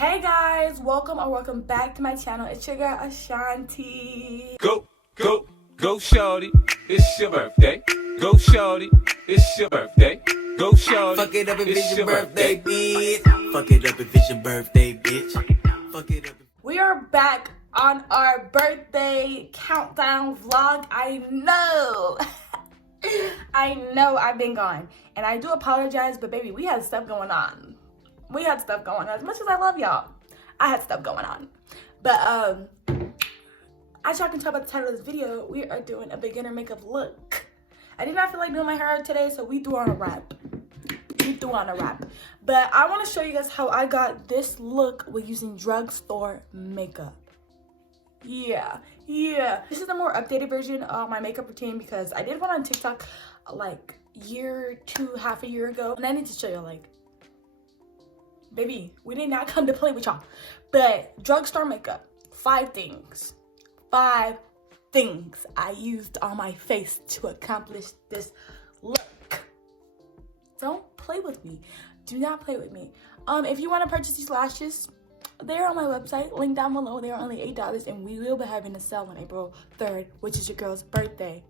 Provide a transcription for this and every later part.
Hey guys, welcome back to my channel. It's your girl Ashanti. Go, shawty, it's your birthday. Go, shawty, it's your birthday. Go, shawty, Fuck it up if it's your birthday. birthday, bitch. Fuck it up if it's your birthday, bitch. Fuck it up. We are back on our birthday countdown vlog. I know I've been gone, and I do apologize, but baby, we had stuff going on. As much as I love y'all, I had stuff going on. But as y'all can tell by the title of this video, we are doing a beginner makeup look. I did not feel like doing my hair today, so we threw on a wrap. But I want to show you guys how I got this look with using drugstore makeup. Yeah. This is a more updated version of my makeup routine because I did one on TikTok like half a year ago, and I need to show you, like, baby, we did not come to play with y'all. But drugstore makeup, 5 things I used on my face to accomplish this look. Don't play with me. Do not play with me. If you want to purchase these lashes, they're on my website, link down below. They're only $8, and we will be having a sale on April 3rd, which is your girl's birthday.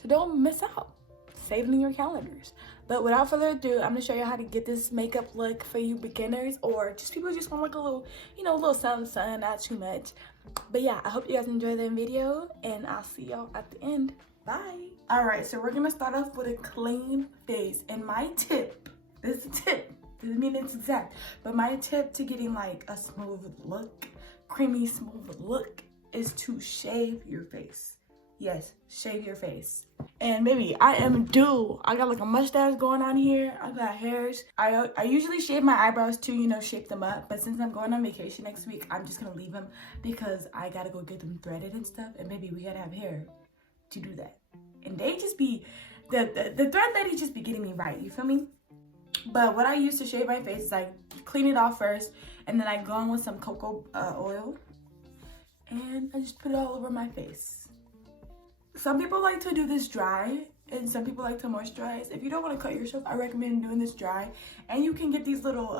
So don't miss out. Save it in your calendars. But without further ado, I'm gonna show you how to get this makeup look for you beginners or just people who just want like a little, a little something, not too much. But yeah, I hope you guys enjoy the video, and I'll see y'all at the end. Bye. All right, so we're gonna start off with a clean face, and my tip, this is a tip, doesn't mean it's exact, but my tip to getting like a smooth look, creamy smooth look, is to shave your face. Yes, shave your face. And baby, I am due. I got like a mustache going on here. I got hairs. I usually shave my eyebrows too, shape them up. But since I'm going on vacation next week, I'm just gonna leave them because I gotta go get them threaded and stuff. And baby, we gotta have hair to do that. And they just be, the thread ladies just be getting me right, you feel me? But what I use to shave my face is I clean it off first, and then I go in with some cocoa oil, and I just put it all over my face. Some people like to do this dry, and some people like to moisturize. If you don't want to cut yourself, I recommend doing this dry. And you can get these little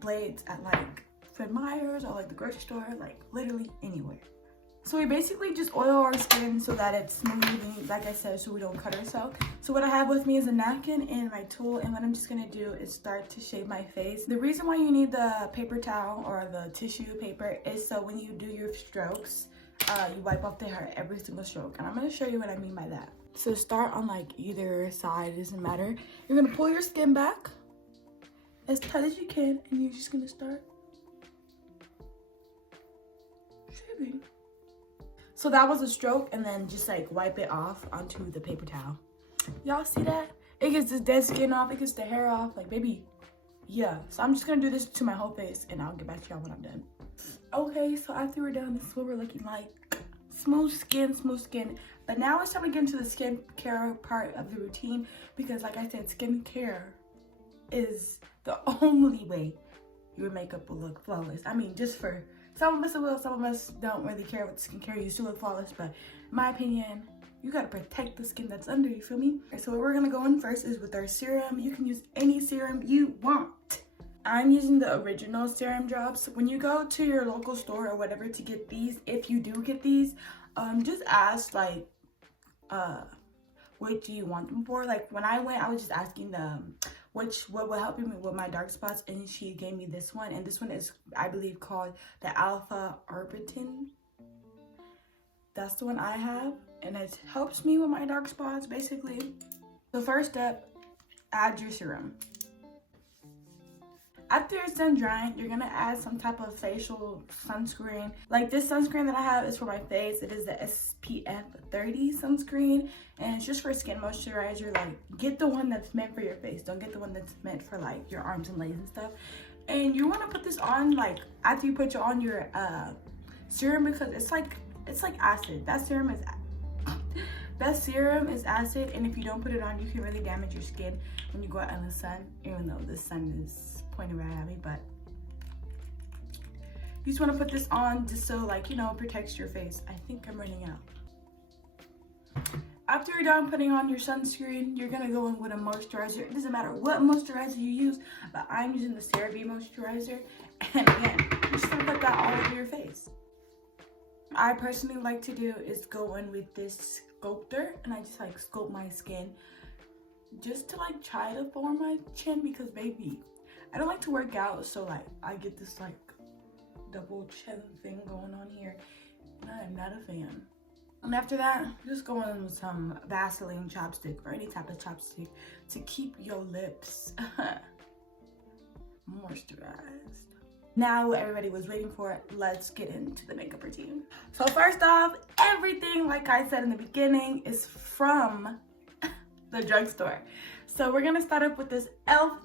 blades at like Fred Meyer's or like the grocery store, like literally anywhere. So we basically just oil our skin so that it's smooth, like I said, so we don't cut ourselves. So what I have with me is a napkin and my tool, and what I'm just gonna do is start to shave my face. The reason why you need the paper towel or the tissue paper is so when you do your strokes, you wipe off the hair every single stroke, and I'm going to show you what I mean by that. So start on like either side, it doesn't matter. You're going to pull your skin back as tight as you can, and you're just going to start shaving. So that was a stroke, and then just like wipe it off onto the paper towel. Y'all see that? It gets the dead skin off, it gets the hair off, like baby, yeah. So I'm just going to do this to my whole face, and I'll get back to y'all when I'm done. Okay, so after we're done, this is what we're looking like. Smooth skin. But now it's time to get into the skincare part of the routine, because like I said, skincare is the only way your makeup will look flawless. I mean, just for some of us it will, some of us don't really care what skincare used to look flawless, but in my opinion, you gotta protect the skin that's under, you feel me? So what we're gonna go in first is with our serum. You can use any serum you want. I'm using the original serum drops. When you go to your local store or whatever to get these, if you do get these, just ask like, what do you want them for? Like when I went, I was just asking them what will help me with my dark spots, and she gave me this one, and this one is, I believe, called the Alpha Arbutin. That's the one I have, and it helps me with my dark spots basically. The first step, add your serum. After it's done drying, you're gonna add some type of facial sunscreen. Like this sunscreen that I have is for my face. It is the SPF 30 sunscreen, and it's just for skin moisturizer. Like, get the one that's meant for your face. Don't get the one that's meant for like your arms and legs and stuff. And you wanna put this on like after you put on your serum, because it's like acid. That serum is acid, and if you don't put it on, you can really damage your skin when you go out in the sun, even though the sun is pointing right at me. But you just want to put this on just so, like, protects your face. I think I'm running out. After you're done putting on your sunscreen, you're gonna go in with a moisturizer. It doesn't matter what moisturizer you use, but I'm using the CeraVe moisturizer. And again, I personally like to do is go in with this sculptor, and I just like sculpt my skin just to like try to form my chin, because baby, I don't like to work out, so like I get this like double chin thing going on here, and I am not a fan. And after that, just go in with some Vaseline chapstick or any type of chapstick to keep your lips moisturized. Now what everybody was waiting for, let's get into the makeup routine. So first off, everything, like I said in the beginning, is from the drugstore. So we're gonna start up with this e.l.f.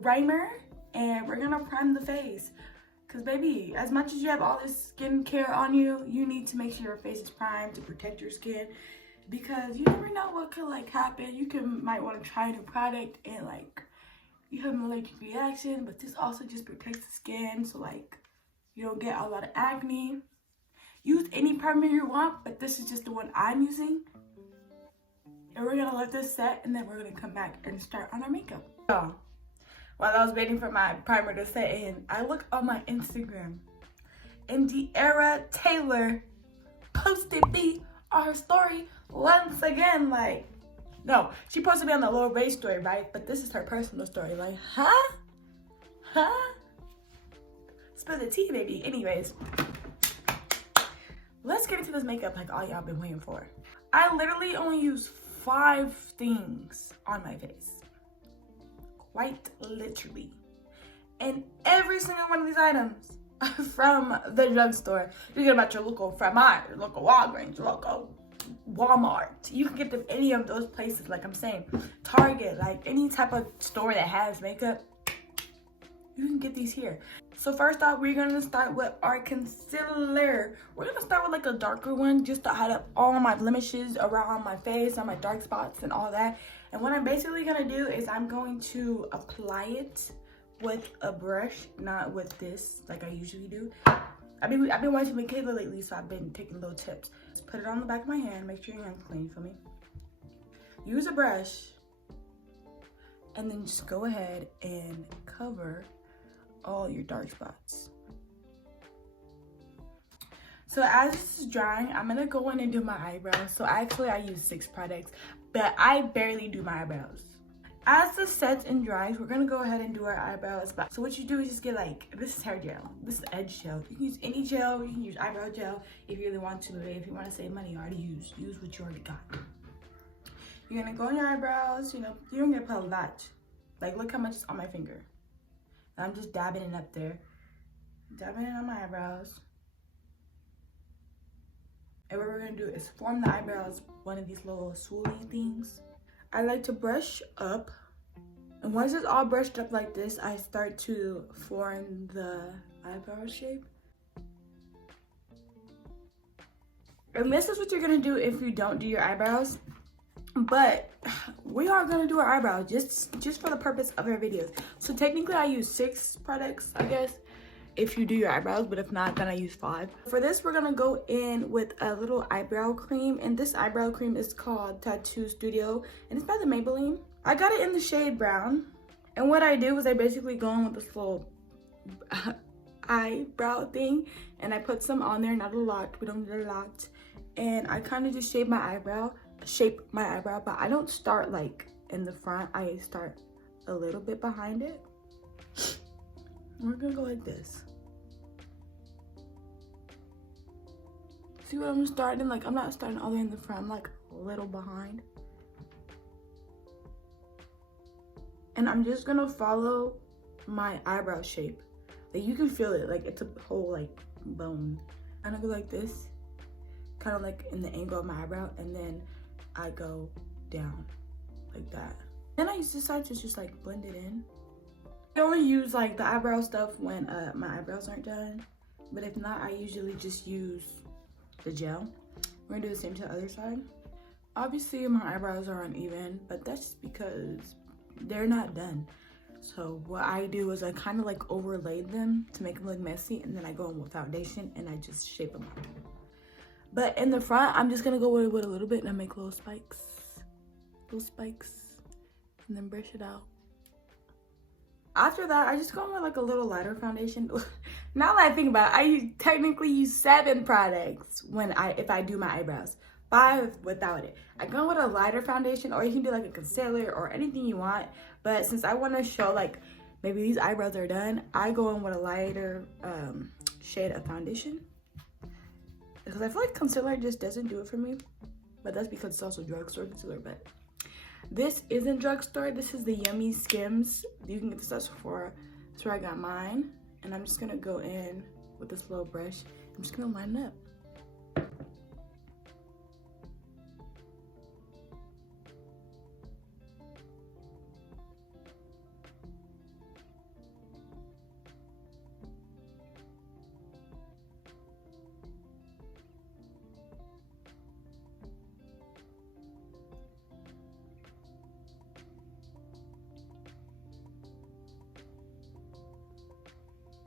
primer, and we're gonna prime the face. Cause baby, as much as you have all this skincare on you, you need to make sure your face is primed to protect your skin, because you never know what could like happen. You might want to try a new product and like you have an allergic reaction, but this also just protects the skin, so like you don't get a lot of acne. Use any primer you want, but this is just the one I'm using. And we're gonna let this set, and then we're gonna come back and start on our makeup. So while I was waiting for my primer to set in, I look on my Instagram, and De'Ara Taylor posted me on her story once again. Like, no, she posted me on the Lil Ray story, right? But this is her personal story. Like, huh? Spill the tea, baby. Anyways, let's get into this makeup like all y'all been waiting for. I literally only use 5 things on my face. Quite literally. And every single one of these items are from the drugstore. You get them at your local Fremont, your local Walgreens, your local Walmart. You can get them any of those places, like I'm saying. Target, like any type of store that has makeup, you can get these here. So first off, we're gonna start with our concealer. We're gonna start with like a darker one just to hide up all my blemishes around my face, on my dark spots and all that. And what I'm basically gonna do is I'm going to apply it with a brush, not with this like I usually do. I've been watching Michaela lately, so I've been taking little tips. Just put it on the back of my hand. Make sure your hand's clean for me. Use a brush, and then just go ahead and cover all your dark spots. So as this is drying, I'm gonna go in and do my eyebrows. So actually I use 6 products, but I barely do my eyebrows. As this sets and dries, we're gonna go ahead and do our eyebrows. So what you do is just get like, this is hair gel, this is edge gel. You can use any gel, you can use eyebrow gel if you really want to. If you want to save money, already use what you already got. You're gonna go on your eyebrows, you know, you don't get to put a lot. Like look how much is on my finger. And I'm just dabbing it up there. Dabbing it on my eyebrows. And what we're gonna do is form the eyebrows, one of these little swooly things. I like to brush up, and once it's all brushed up like this, I start to form the eyebrow shape. And this is what you're gonna do if you don't do your eyebrows, but we are gonna do our eyebrows just for the purpose of our videos. So technically I use 6 products, I guess, if you do your eyebrows, but if not, then I use 5. For this, we're gonna go in with a little eyebrow cream, and this eyebrow cream is called Tattoo Studio, and it's by the Maybelline. I got it in the shade brown, and what I do is I basically go in with this little eyebrow thing, and I put some on there, not a lot, we don't need a lot, and I kind of just shape my eyebrow, but I don't start like in the front, I start a little bit behind it. We're gonna go like this. See what I'm starting? Like, I'm not starting all the way in the front, I'm like a little behind. And I'm just gonna follow my eyebrow shape. Like, you can feel it, like it's a whole like bone. I'm gonna go like this, kind of like in the angle of my eyebrow, and then I go down like that. Then I decide to just like blend it in. I only use like the eyebrow stuff when my eyebrows aren't done, but if not, I usually just use the gel. We're gonna do the same to the other side. Obviously my eyebrows are uneven, but that's just because they're not done. So what I do is I kind of like overlay them to make them look messy, and then I go in with foundation and I just shape them up. But in the front, I'm just gonna go with a little bit, and I make little spikes, and then brush it out. After that, I just go in with like a little lighter foundation. Now that I think about it, I technically use 7 products if I do my eyebrows. 5 without it. I go with a lighter foundation, or you can do like a concealer or anything you want. But since I want to show like maybe these eyebrows are done, I go in with a lighter shade of foundation. Because I feel like concealer just doesn't do it for me. But that's because it's also drugstore concealer. But this isn't drugstore. This is the Yummy Skims. You can get this at Sephora. That's where I got mine. And I'm just gonna go in with this little brush. I'm just gonna line it up.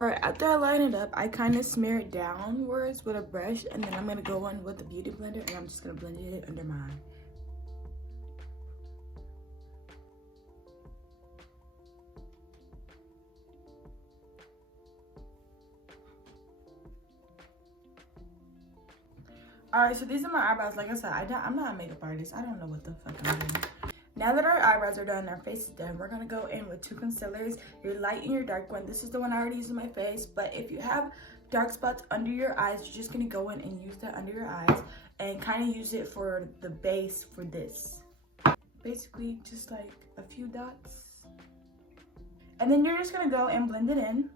Alright, after I line it up, I kind of smear it downwards with a brush, and then I'm going to go in with the beauty blender, and I'm just going to blend it under my eye. Alright, so these are my eyebrows. Like I said, I'm not a makeup artist. I don't know what the fuck I'm doing. Now that our eyebrows are done, our face is done, we're gonna go in with 2 concealers, your light and your dark one. This is the one I already used in my face, but if you have dark spots under your eyes, you're just gonna go in and use that under your eyes and kind of use it for the base for this. Basically, just like a few dots. And then you're just gonna go and blend it in.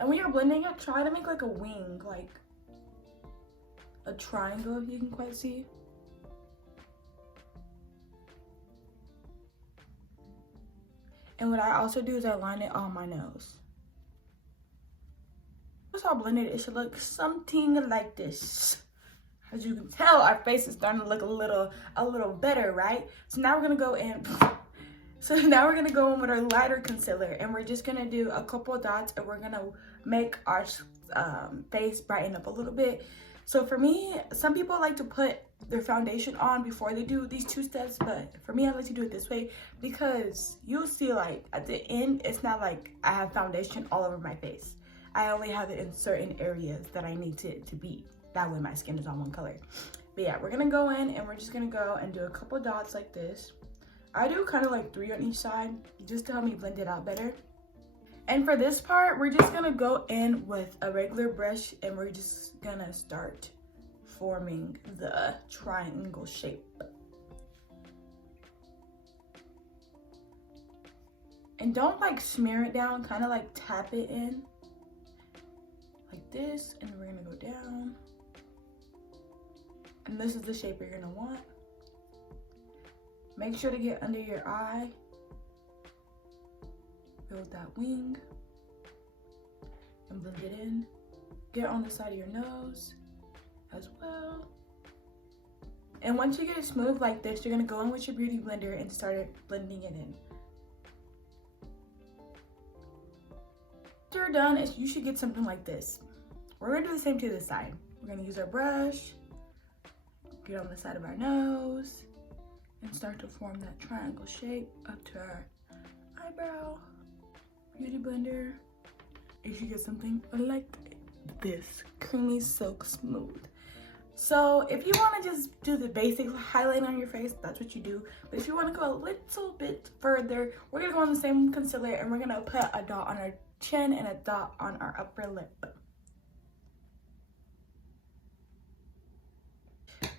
And when you're blending it, try to make like a wing, like a triangle if you can quite see. And what I also do is I line it on my nose. Once I blend it, it should look something like this. As you can tell, our face is starting to look a little better, right? So now we're gonna go in. So now we're gonna go in with our lighter concealer, and we're just gonna do a couple of dots, and we're gonna make our face brighten up a little bit. So for me, some people like to put their foundation on before they do these 2 steps, but for me, I like to do it this way because you'll see like at the end, it's not like I have foundation all over my face. I only have it in certain areas that I need it to be. That way my skin is on one color. But yeah, we're gonna go in and we're just gonna go and do a couple dots like this. I do kind of like 3 on each side just to help me blend it out better. And for this part, we're just gonna go in with a regular brush and we're just gonna start forming the triangle shape. And don't like smear it down, kind of like tap it in like this, and we're gonna go down. And this is the shape you're gonna want. Make sure to get under your eye. Build that wing and blend it in. Get on the side of your nose as well. And once you get it smooth like this, you're gonna go in with your beauty blender and start blending it in. After you're done, you should get something like this. We're gonna do the same to this side. We're gonna use our brush, get on the side of our nose, and start to form that triangle shape up to our eyebrow. Beauty blender. You should get something like this, creamy silk smooth. So if you want to just do the basic highlight on your face, that's what you do. But if you want to go a little bit further, we're gonna go on the same concealer and we're gonna put a dot on our chin and a dot on our upper lip.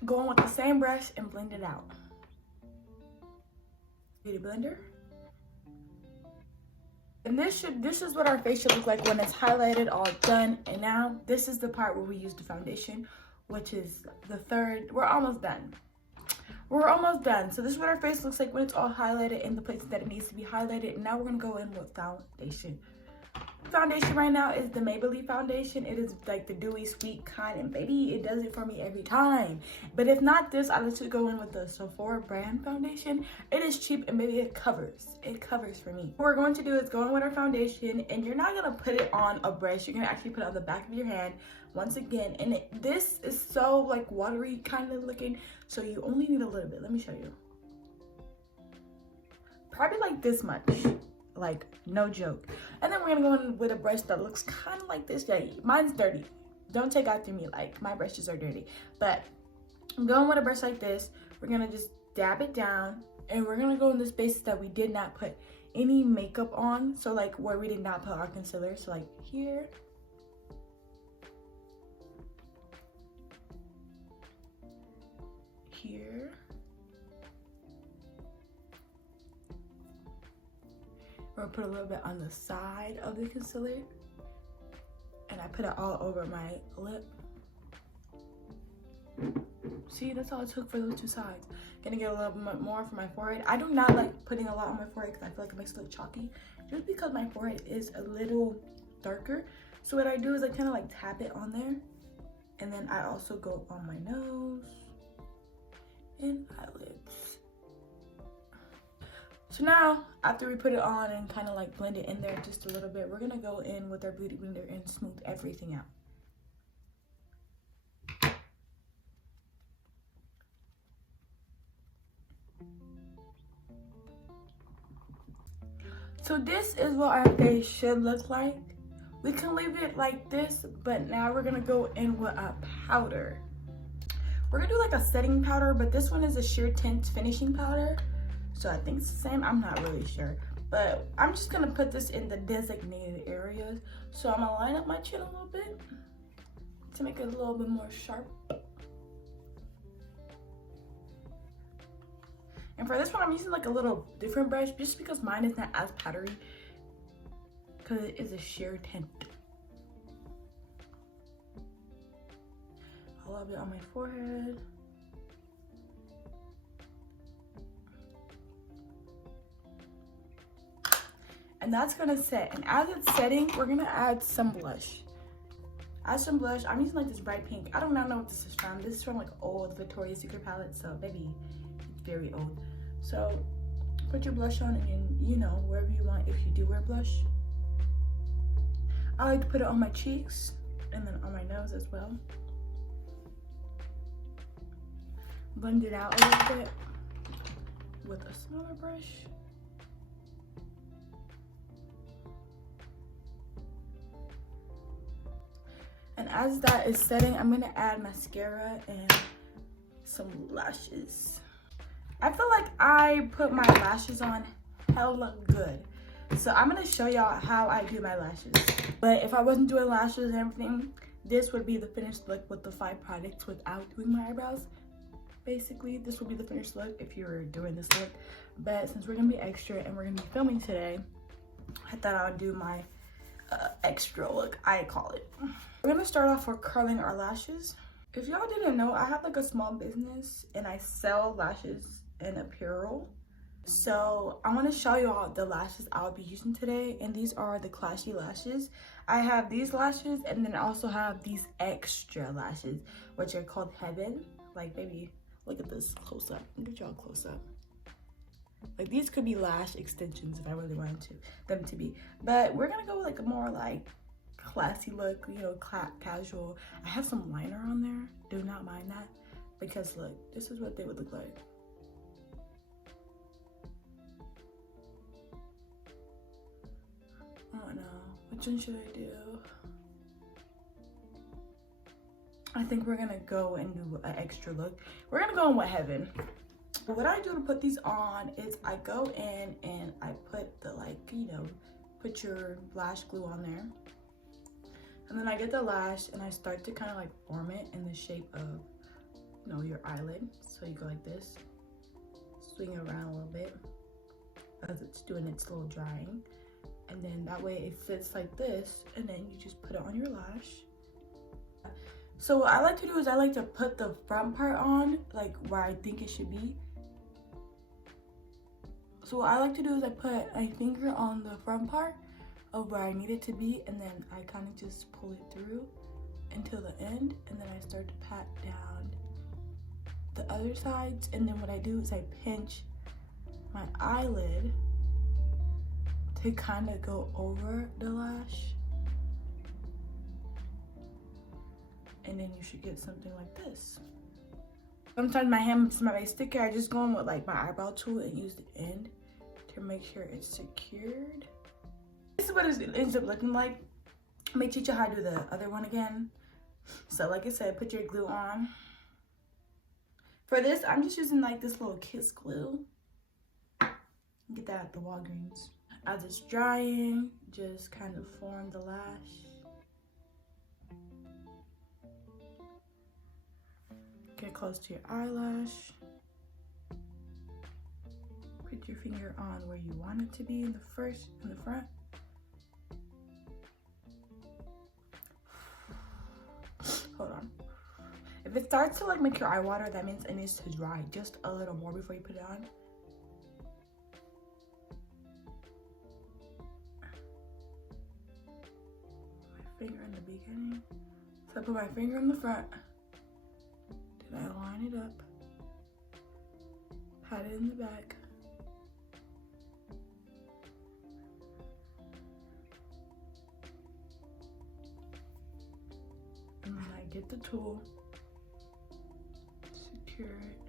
Go on with the same brush and blend it out. Beauty blender. And this is what our face should look like when it's highlighted, all done. And now this is the part where we use the foundation, which is the third. We're almost done. We're almost done. So this is what our face looks like when it's all highlighted in the places that it needs to be highlighted. And now we're gonna go in with foundation. Foundation right now is the Maybelline foundation. It is like the dewy sweet kind, and baby, it does it for me every time. But if not this, I like to go in with the Sephora brand foundation. It is cheap and baby, it covers for me. What we're going to do is go in with our foundation, and you're not gonna put it on a brush. You're gonna actually put it on the back of your hand once again. And this is so like watery kind of looking, so you only need a little bit. Let me show you. probably like this much, like no joke. And then we're gonna go in with a brush that looks kind of like this. Yeah, mine's dirty. Don't take after me, like my brushes are dirty. But I'm going with a brush like this. We're gonna just dab it down, and we're gonna go in the spaces that we did not put any makeup on. So like where we did not put our concealer. So like here, here, we're gonna put a little bit on the side of the concealer, and I put it all over my lip. See, that's all it took for those two sides. Gonna get a little bit more for my forehead. I do not like putting a lot on my forehead because I feel like it makes it look chalky, just because my forehead is a little darker. So what I do is I kind of like tap it on there, and then I also go on my nose and eyelids. So now, after we put it on and kind of like blend it in there just a little bit, we're gonna go in with our Beauty Blender and smooth everything out. So this is what our face should look like. We can leave it like this, but now we're gonna go in with a powder. We're gonna do like a setting powder, but this one is a sheer tint finishing powder. So I think it's the same, I'm not really sure. But I'm just gonna put this in the designated areas. So I'm gonna line up my chin a little bit to make it a little bit more sharp. And for this one, I'm using like a little different brush just because mine is not as powdery, because it is a sheer tint. A little bit on my forehead. And that's gonna set. And as it's setting, we're gonna add some blush. Add some blush. I'm using like this bright pink. I do not know what this is from. This is from like old Victoria's Secret palette, so maybe it's very old. So put your blush on, and you know, wherever you want if you do wear blush. I like to put it on my cheeks and then on my nose as well. Blend it out a little bit with a smaller brush. And as that is setting, I'm gonna add mascara and some lashes. I feel like I put my lashes on hella good. So I'm gonna show y'all how I do my lashes. But if I wasn't doing lashes and everything, this would be the finished look with the 5 products without doing my eyebrows. Basically, this will be the finished look if you were doing this look. But since we're gonna be extra and we're gonna be filming today, I thought I would do my extra look, I call it. We're gonna start off with curling our lashes. If y'all didn't know, I have like a small business and I sell lashes and apparel. So I want to show you all the lashes I'll be using today, and these are the Clashy lashes. I have these lashes, and then I also have these extra lashes, which are called Heaven. Like, baby, look at this close up. Look at y'all close up. Like, these could be lash extensions if I really wanted them to be. But we're gonna go with like a more like classy look, you know, casual. I have some liner on there. Do not mind that, because look, this is what they would look like. Oh no, which one should I do? I think we're gonna go and do an extra look. We're gonna go in with Heaven. What I do to put these on is I go in and I put the, like, you know, put your lash glue on there. And then I get the lash and I start to kind of like form it in the shape of, you know, your eyelid. So you go like this, swing it around a little bit as it's doing its little drying. And then that way it fits like this, and then you just put it on your lash. So what I like to do is I like to put the front part on, like where I think it should be. So what I like to do is I put my finger on the front part of where I need it to be, and then I kind of just pull it through until the end, and then I start to pat down the other sides. And then what I do is I pinch my eyelid to kind of go over the lash, and then you should get something like this. Sometimes my hand is my sticker. I just go in with like my eyebrow tool and use the end to make sure it's secured. This is what it ends up looking like. I'm gonna teach you how to do the other one again. So like I said, put your glue on. For this, I'm just using like this little kiss glue. Get that at the Walgreens. As it's drying, just kind of form the lash. Get close to your eyelash. Put your finger on where you want it to be in the front. Hold on. If it starts to like make your eye water, that means it needs to dry just a little more before you put it on. My finger in the beginning. So I put my finger in the front. Then I line it up. Pat it in the back. And then I get the tool. Secure it.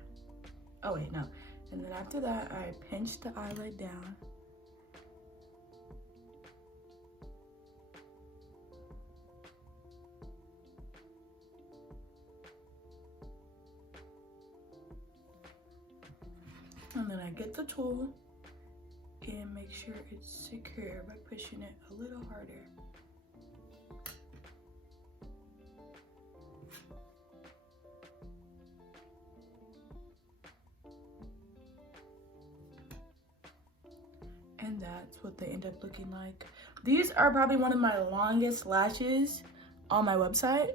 Oh wait, no. And then after that, I pinch the eyelid down. And then I get the tool and make sure it's secure by pushing it a little harder. And that's what they end up looking like. These are probably one of my longest lashes on my website.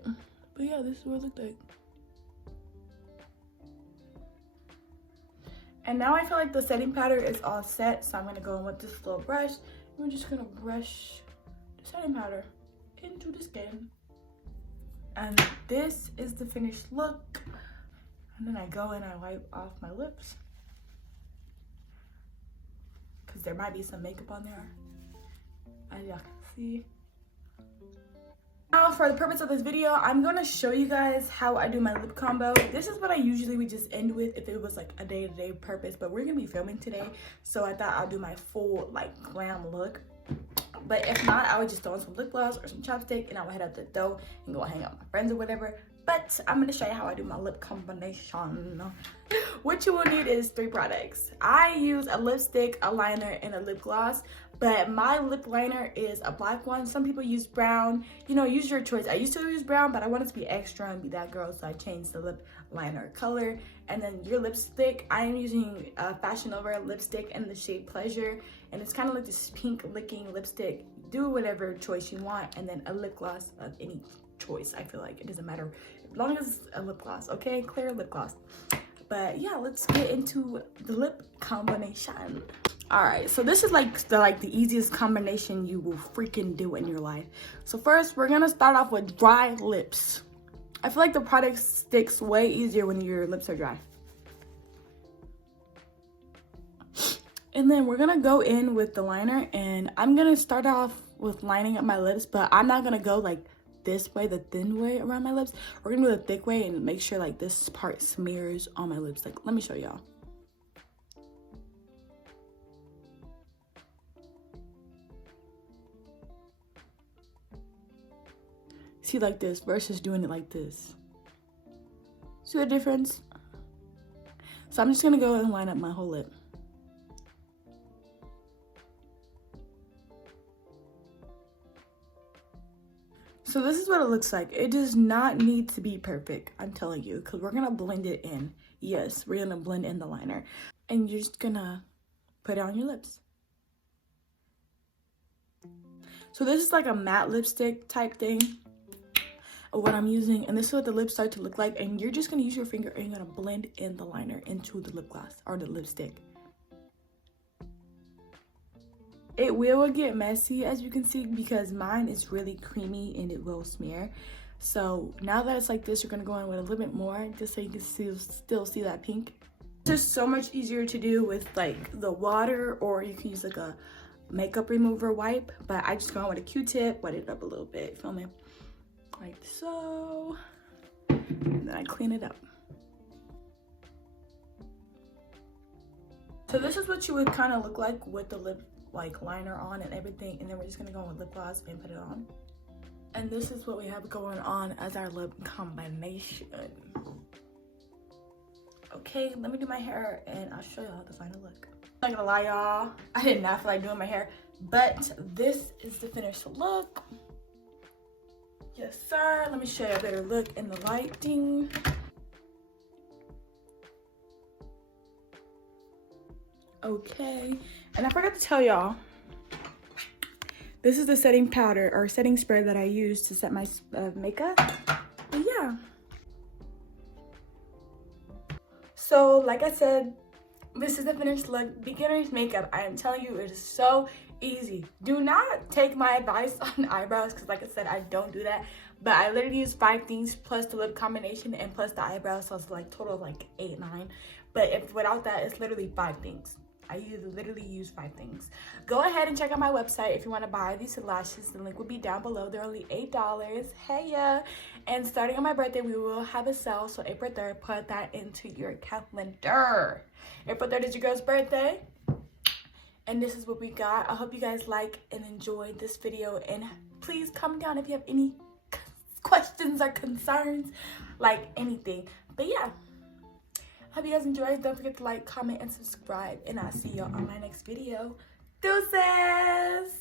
But yeah, this is what it looked like. And now I feel like the setting powder is all set, so I'm gonna go in with this little brush. And we're just gonna brush the setting powder into the skin. And this is the finished look. And then I go in and I wipe off my lips, because there might be some makeup on there, as y'all can see. Now, for the purpose of this video, I'm gonna show you guys how I do my lip combo. This is what I usually would just end with if it was like a day-to-day purpose, but we're gonna be filming today, so I thought I'll do my full like glam look. But if not, I would just throw in some lip gloss or some chapstick and I would head out the door and go hang out with my friends or whatever. But I'm gonna show you how I do my lip combination. What you will need is 3 products. I use a lipstick, a liner, and a lip gloss, but my lip liner is a black one. Some people use brown. You know, use your choice. I used to use brown, but I wanted to be extra and be that girl, so I changed the lip liner color. And then your lipstick, I am using Fashion Nova lipstick in the shade Pleasure, and it's kind of like this pink looking lipstick. Do whatever choice you want, and then a lip gloss of any choice. I feel like it doesn't matter as long as it's a lip gloss, okay? Clear lip gloss. But yeah, let's get into the lip combination. All right, so this is like the easiest combination you will freaking do in your life. So first, we're gonna start off with dry lips. I feel like the product sticks way easier when your lips are dry. And then we're gonna go in with the liner, and I'm gonna start off with lining up my lips, but I'm not gonna go like this way, the thin way around my lips. We're gonna do the thick way and make sure like this part smears on my lips. Like, let me show y'all. See, like this versus doing it like this. See the difference? So I'm just gonna go and line up my whole lip. So this is what it looks like. It does not need to be perfect, I'm telling you, because we're gonna blend it in. Yes, we're gonna blend in the liner. And you're just gonna put it on your lips. So this is like a matte lipstick type thing of what I'm using, and this is what the lips start to look like. And you're just gonna use your finger and you're gonna blend in the liner into the lip gloss or the lipstick. It will get messy, as you can see, because mine is really creamy and it will smear. So now that it's like this, you're gonna go in with a little bit more just so you can still see that pink. It's just so much easier to do with like the water, or you can use like a makeup remover wipe, but I just go in with a Q-tip, wet it up a little bit, feel me? Like so. And then I clean it up. So this is what you would kind of look like with the lip like liner on and everything, and then we're just gonna go with lip gloss and put it on. And this is what we have going on as our lip combination. Okay, let me do my hair and I'll show y'all the final look. I'm not gonna lie, y'all, I did not feel like doing my hair, but this is the finished look. Yes, sir. Let me show you a better look in the lighting. Okay, and I forgot to tell y'all, this is the setting powder or setting spray that I use to set my makeup. But yeah. So like I said, this is the finished look. Beginner's makeup, I am telling you, it is so easy. Do not take my advice on eyebrows because like I said, I don't do that. But I literally use 5 things plus the lip combination and plus the eyebrows, so it's like total of like 8, 9. But if without that, it's literally 5 things. I literally use 5 things. Go ahead and check out my website if you want to buy these lashes. The link will be down below. They're only $8. Hey yeah. And starting on my birthday, we will have a sale. So April 3rd, put that into your calendar. April 3rd is your girl's birthday. And this is what we got. I hope you guys like and enjoyed this video. And please comment down if you have any questions or concerns, like anything. But yeah. Hope you guys enjoyed. Don't forget to like, comment, and subscribe. And I'll see y'all on my next video. Deuces!